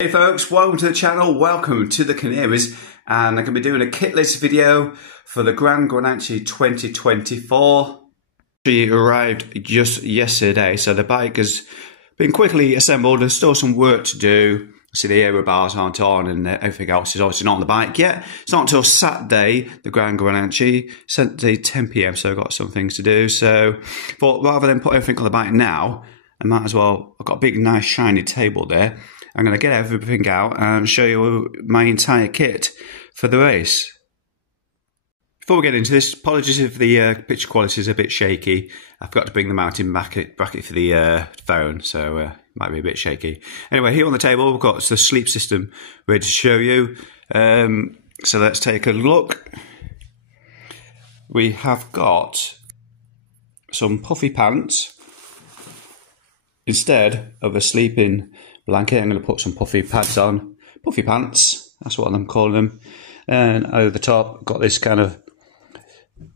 Hey folks, welcome to the channel, welcome to the Canaries, and I'm going to be doing a kit list video for the Granguanche 2024. She arrived just yesterday, so the bike has been quickly assembled. There's still some work to do. See, the aero bars aren't on and everything else is obviously not on the bike yet. It's not until Saturday, the Granguanche, Saturday 10 PM, so I've got some things to do. So, but rather than put everything on the bike now, I might as well, I've got a big nice shiny table there. I'm going to get everything out and show you my entire kit for the race. Before we get into this, apologies if the picture quality is a bit shaky. I forgot to bring the mounting bracket for the phone, so it might be a bit shaky. Anyway, here on the table we've got the sleep system ready to show you. So let's take a look. We have got some puffy pants. Instead of a sleeping blanket, I'm going to put some puffy pads on. Puffy pants, that's what I'm calling them. And over the top, got this kind of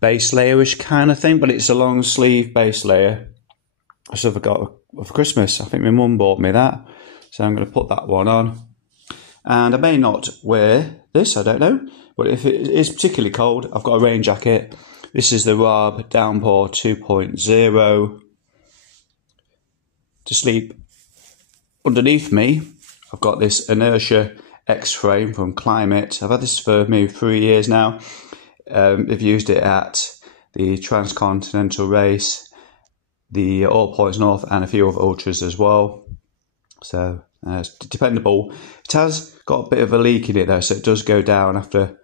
base layerish kind of thing, but it's a long sleeve base layer. So I've got for Christmas. I think my mum bought me that. So I'm going to put that one on. And I may not wear this, I don't know. But if it is particularly cold, I've got a rain jacket. This is the Raab Downpour 2.0. To sleep. Underneath me, I've got this Inertia X frame from Climate. I've had this for maybe 3 years now. I've used it at the Transcontinental race, the All Points North, and a few other ultras as well. So it's dependable. It has got a bit of a leak in it though, so it does go down after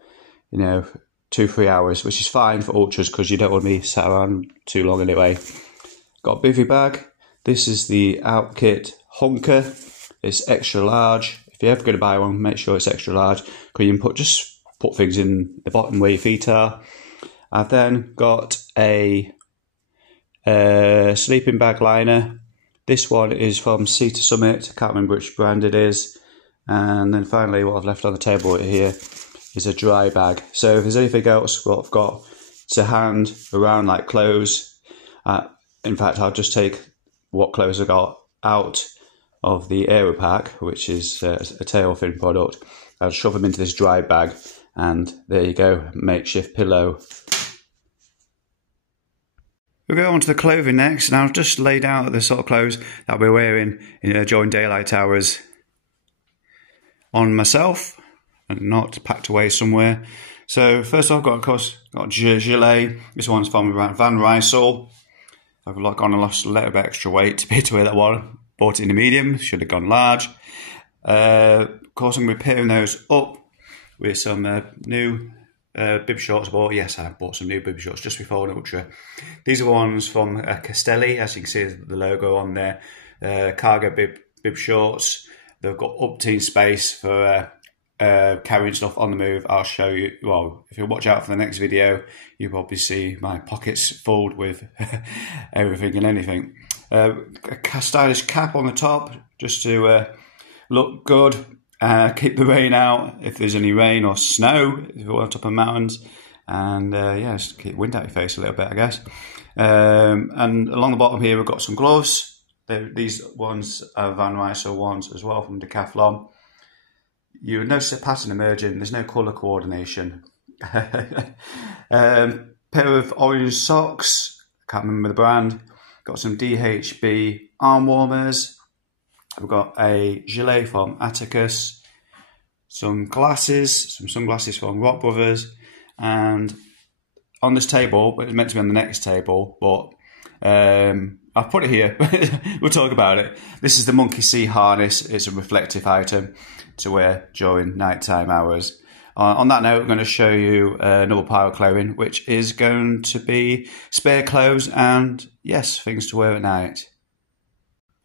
2-3 hours, which is fine for ultras because you don't want to be sat around too long anyway. Got a bivy bag. This is the Outkit Hunker. It's extra large. If you're ever going to buy one, make sure it's extra large because you can just put things in the bottom where your feet are. I've then got a sleeping bag liner. This one is from Sea to Summit. I can't remember which brand it is. And then finally, what I've left on the table here is a dry bag. So if there's anything else what I've got to hand around, like clothes, in fact, I'll just take what clothes I got out of the Aero Pack, which is a tail fin product. I'll shove them into this dry bag, and there you go, makeshift pillow. We'll go on to the clothing next, and I've just laid out the sort of clothes that I'll be wearing during daylight hours on myself, and not packed away somewhere. So first I've got, of course, got a gilet. This one's from Van Rysel. I've gone and lost a little bit extra weight to be able to wear that one. Bought it in a medium, should have gone large. Of course, I'm going to be pairing those up with some new bib shorts. But yes, I bought some new bib shorts just before an ultra. These are the ones from Castelli, as you can see the logo on there. Cargo bib shorts. They've got up-teen space for carrying stuff on the move. I'll show you, well, if you watch out for the next video, you'll probably see my pockets filled with everything and anything. A stylish cap on the top, just to look good, keep the rain out if there's any rain or snow if you're on top of mountains, and yeah, just keep wind out your face a little bit, I guess. And along the bottom here we've got some gloves. These ones are Van Rysel ones as well from Decathlon. You would notice a pattern emerging. There's no colour coordination. Pair of orange socks. Can't remember the brand. Got some DHB arm warmers. I've got a gilet from Atticus. Some sunglasses from Rock Brothers. And on this table, but it's meant to be on the next table, but I've put it here. We'll talk about it. This is the Monkey C harness. It's a reflective item to wear during nighttime hours. On that note, I'm going to show you another pile of clothing, which is going to be spare clothes and, yes, things to wear at night.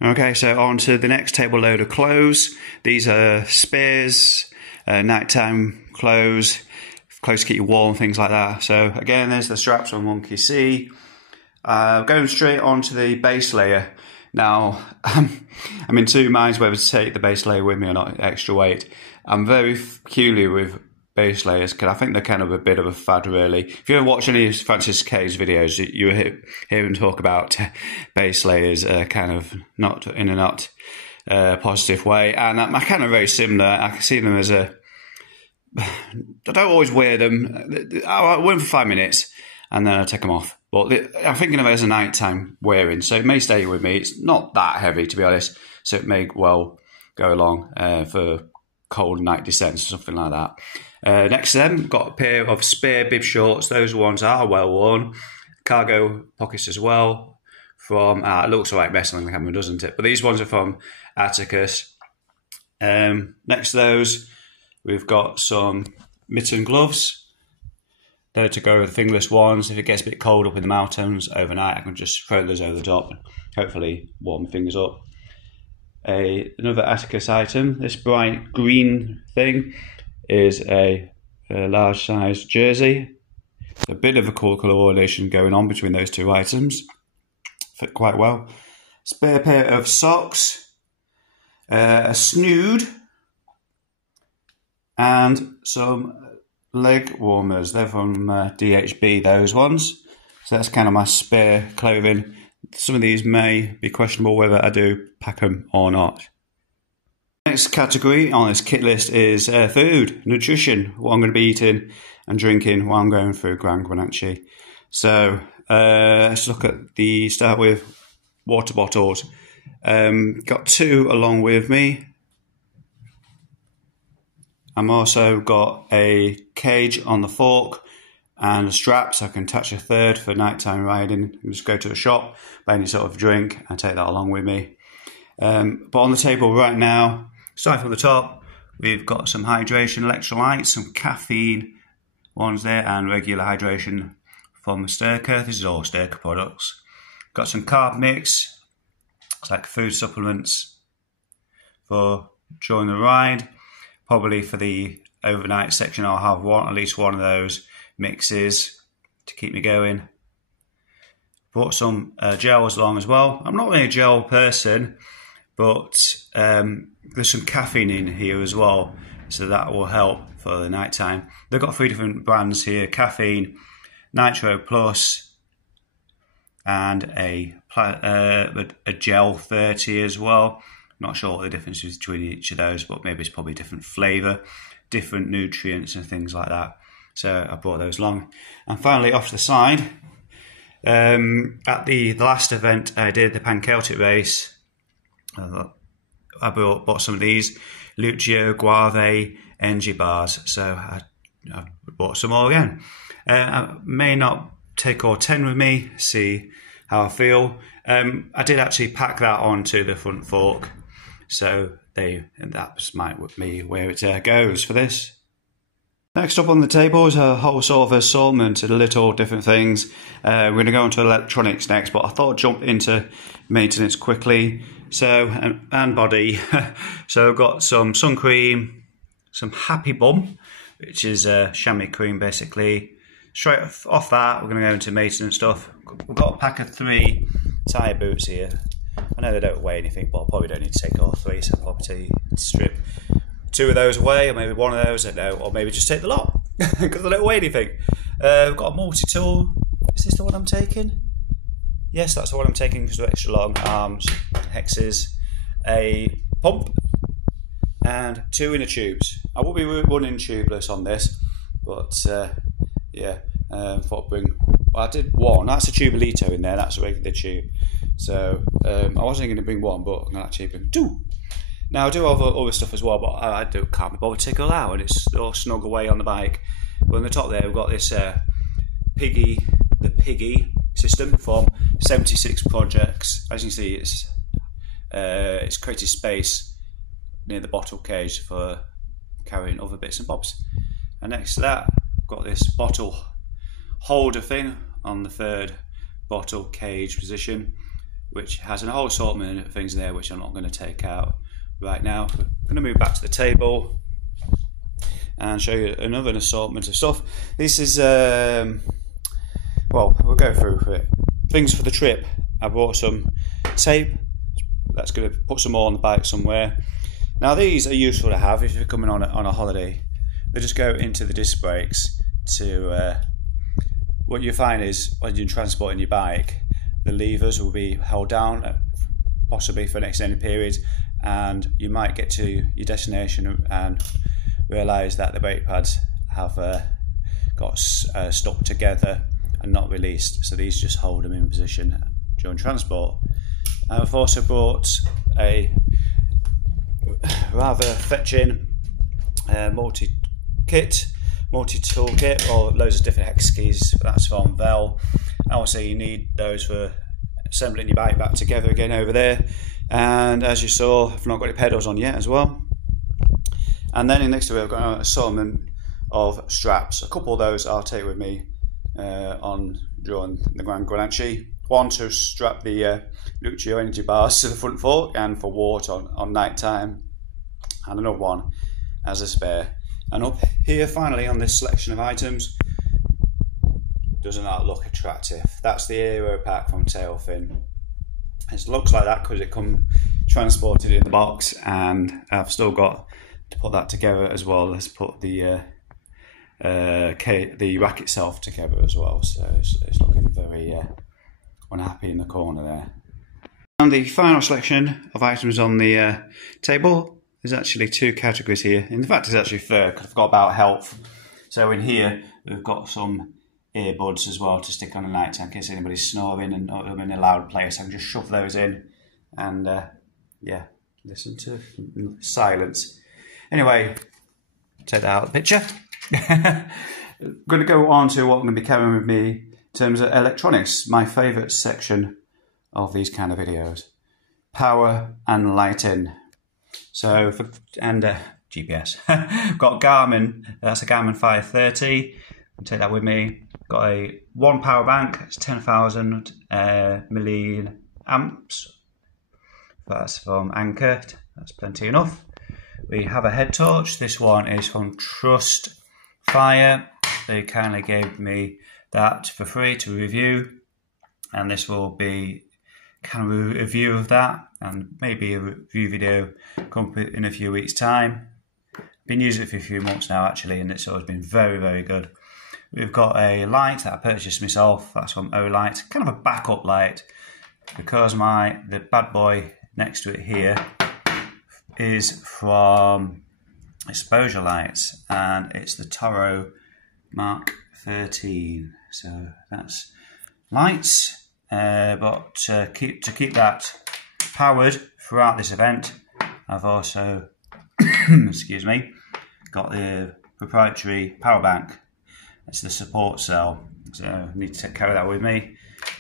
Okay, so on to the next table load of clothes. These are spares, nighttime clothes to keep you warm, things like that. So again, there's the straps on Monkey C. Going straight on to the base layer. Now, I'm in two minds whether to take the base layer with me or not, extra weight. I'm very peculiar with base layers because I think they're kind of a bit of a fad, really. If you ever watch any of Francis K's videos, you hear him talk about base layers kind of not positive way, and I'm kind of very similar. I can see them as a. I don't always wear them. I wear them for 5 minutes, and then I take them off. But I'm thinking of it as a nighttime wearing, so it may stay with me. It's not that heavy, to be honest, so it may well go along for cold night descents or something like that. Next to them, got a pair of spare bib shorts. Those ones are well worn. Cargo pockets as well. From it looks alright messing on the camera, doesn't it? But these ones are from Atticus. Next to those, we've got some mitten gloves. They're to go with the fingerless ones. If it gets a bit cold up in the mountains overnight, I can just throw those over the top and hopefully warm my fingers up. Another Atticus item, this bright green thing is a large size jersey. A bit of a colour coordination going on between those two items. Fit quite well. Spare pair of socks, a snood, and some leg warmers. They're from DHB, those ones. So that's kind of my spare clothing. Some of these may be questionable whether I do pack them or not. Next category on this kit list is food, nutrition, what I'm going to be eating and drinking while I'm going through Granguanche. So let's look at start with water bottles. Got 2 along with me. I'm also got a cage on the fork and a strap so I can attach a third for nighttime riding. I just go to a shop, buy any sort of drink and take that along with me. But on the table right now, starting from the top, we've got some hydration electrolytes, some caffeine ones there, and regular hydration from Sturka. This is all Sturka products. Got some carb mix, it's like food supplements for during the ride. Probably for the overnight section, I'll have at least one of those mixes to keep me going. Brought some gels along as well. I'm not really a gel person, but there's some caffeine in here as well, so that will help for the night time. They've got 3 different brands here: caffeine, Nitro Plus, and a gel 30 as well. Not sure what the difference is between each of those, but maybe it's probably different flavour, different nutrients and things like that. So I brought those along. And finally, off to the side, at the last event I did, the Pan Celtic race, I bought some of these Lucio Guave energy bars. So I bought some more again. I may not take all 10 with me, see how I feel. I did actually pack that onto the front fork. So that's me where it goes for this. Next up on the table is a whole sort of assortment of little different things. We're going to go into electronics next, but I thought I'd jump into maintenance quickly. So, and body. So I've got some sun cream, some Happy Bum, which is chamois cream basically. Straight off that, we're going to go into maintenance stuff. We've got a pack of 3 tyre boots here. I know they don't weigh anything, but I probably don't need to take all 3, so I'll probably strip 2 of those away, or maybe 1 of those, I don't know, or maybe just take the lot, because they don't weigh anything. We've got a multi-tool. Is this the one I'm taking? Yes, that's the one I'm taking because of extra long arms, hexes, a pump, and 2 inner tubes. I will be running tubeless on this, but yeah, thought I'd bring. Well, I did 1. That's a Tubolito in there. That's a regular tube. So I wasn't going to bring 1, but I'm going to actually bring 2. Now I do have other stuff as well, but I can't be bothered to take it all out, and it's all snug away on the bike. But on the top there, we've got this Piggy system from 76 Projects. As you can see, it's created space near the bottle cage for carrying other bits and bobs. And next to that, I've got this bottle holder thing on the 3rd bottle cage position, which has a whole assortment of things in there which I'm not going to take out right now. I'm going to move back to the table and show you another assortment of stuff. This is well, we'll go through it. Things for the trip. I brought some tape. That's going to put some more on the bike somewhere. Now these are useful to have if you're coming on a holiday. They just go into the disc brakes to what you find is when you're transporting your bike, the levers will be held down possibly for an extended period, and you might get to your destination and realise that the brake pads have got stuck together and not released, so these just hold them in position during transport. I've also brought a rather fetching multi-tool kit, or loads of different hex keys. That's from Vel. Also, you need those for assembling your bike back together again over there. And as you saw, I've not got any pedals on yet as well. And then next to it, I've got an assortment of straps. A couple of those I'll take with me on during the Granguanche. One to strap the Lucio energy bars to the front fork and for water on night time, and another one as a spare. And up here finally on this selection of items, doesn't that look attractive? That's the aero pack from Tailfin. It looks like that because it comes transported in the box, and I've still got to put that together as well as put the rack itself together as well. So it's looking very unhappy in the corner there. And the final selection of items on the table, there's actually two categories here. In fact, it's actually third, because I've got about health. So in here, we've got some earbuds as well to stick on the night time in case anybody's snoring and I'm in a loud place. I can just shove those in and yeah, listen to silence. Anyway, take that out of the picture. I'm going to go on to what I'm going to be carrying with me in terms of electronics, my favourite section of these kind of videos. Power and lighting. So, GPS. Got Garmin, that's a Garmin 530. I'll take that with me. Got a one power bank, it's 10,000 milliamps. That's from Anchor, that's plenty enough. We have a head torch. This one is from Trust Fire. They kindly gave me that for free to review, and this will be kind of a review of that, and maybe a review video come in a few weeks' time. Been using it for a few months now actually, and it's always been very, very good. We've got a light that I purchased myself. That's from Olight, kind of a backup light, because the bad boy next to it here is from Exposure Lights, and it's the Toro Mark 13. So that's lights, but to keep that powered throughout this event, I've also excuse me, got the proprietary power bank. It's the support cell, so I need to carry that with me,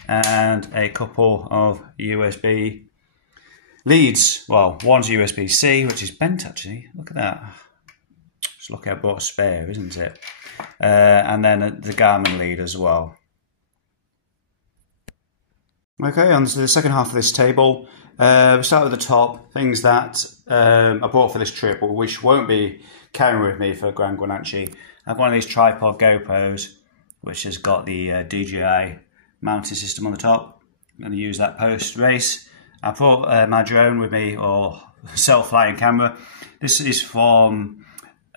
and a couple of USB leads. Well, one's USB-C, which is bent actually. Look at that. Just lucky I bought a spare, isn't it? And then the Garmin lead as well. Okay, on to the second half of this table. We start at the top. Things that I bought for this trip, which won't be carrying with me for Granguanche. I have one of these tripod GoPros, which has got the DJI mounting system on the top. I'm going to use that post-race. I brought my drone with me, or self-flying camera. This is from,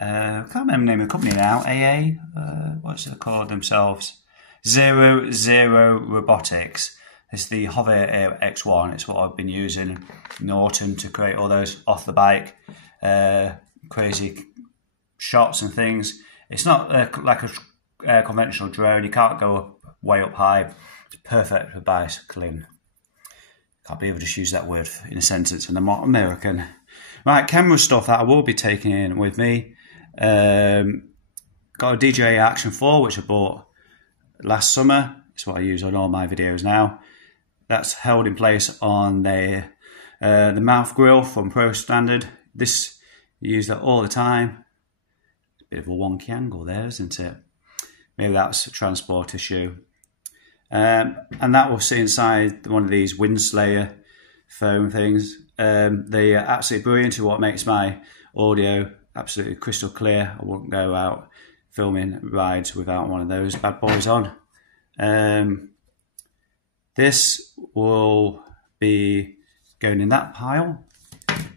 I can't remember the name of the company now, AA? What's it called themselves? Zero Robotics. It's the Hover Air X1. It's what I've been using in autumn to create all those off-the-bike crazy shots and things. It's not like a conventional drone. You can't go way up high. It's perfect for bicycling. Can't believe I just used that word in a sentence and I'm not American. Right, camera stuff that I will be taking in with me. Got a DJI Action 4, which I bought last summer. It's what I use on all my videos now. That's held in place on the mouth grill from Pro Standard. This, you use that all the time. Bit of a wonky angle there, isn't it? Maybe that's a transport issue. And that will sit inside one of these Windslayer foam things. They are absolutely brilliant to what makes my audio absolutely crystal clear. I wouldn't go out filming rides without one of those bad boys on. This will be going in that pile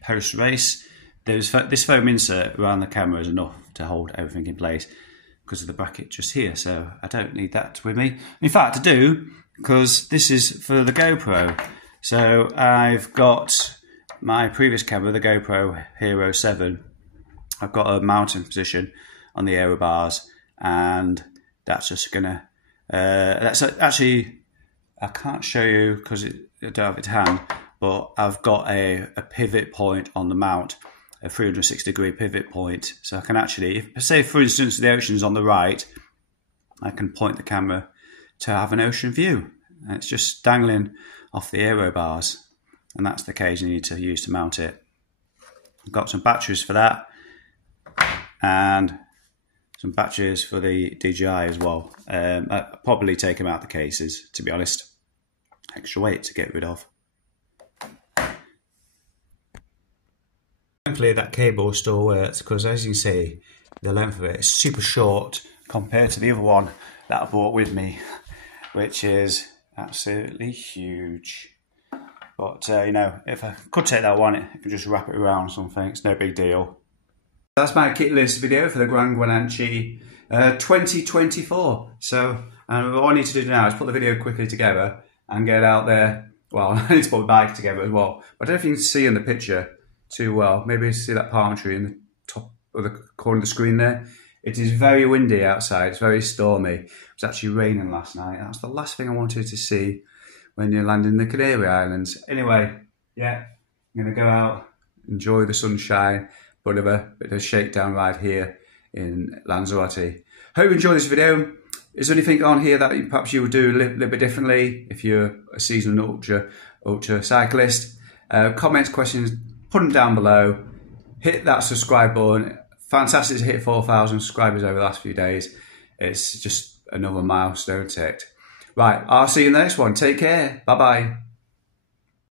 post-race. This foam insert around the camera is enough to hold everything in place because of the bracket just here, so I don't need that with me. In fact, I do, because this is for the GoPro. So I've got my previous camera, the GoPro Hero 7, I've got a mounting position on the aero bars, and that's just gonna, that's actually, I can't show you because I don't have it to hand, but I've got a pivot point on the mount, a 360-degree pivot point. So I can actually, if, say for instance the ocean's on the right, I can point the camera to have an ocean view. And it's just dangling off the aero bars. And that's the case you need to use to mount it. I've got some batteries for that, and some batteries for the DJI as well. I'll probably take them out the cases, to be honest. Extra weight to get rid of. Thankfully that cable still works, because as you can see, the length of it is super short compared to the other one that I brought with me, which is absolutely huge. But you know, if I could take that one, I could just wrap it around something. It's no big deal. That's my kit list video for the Granguanche 2024. So all I need to do now is put the video quickly together and get out there. Well, I need to put my bike together as well. But I don't know if you can see in the picture too well. Maybe you see that palm tree in the top of the corner of the screen there. It is very windy outside. It's very stormy. It was actually raining last night. That's the last thing I wanted to see when you're landing the Canary Islands. Anyway, yeah, I'm going to go out, enjoy the sunshine, bit of a shakedown ride here in Lanzarote. Hope you enjoyed this video. Is there anything on here that perhaps you would do a little bit differently if you're a seasonal ultra cyclist? Comments, questions, put them down below. Hit that subscribe button. Fantastic to hit 4,000 subscribers over the last few days. It's just another milestone ticked. Right, I'll see you in the next one. Take care. Bye-bye.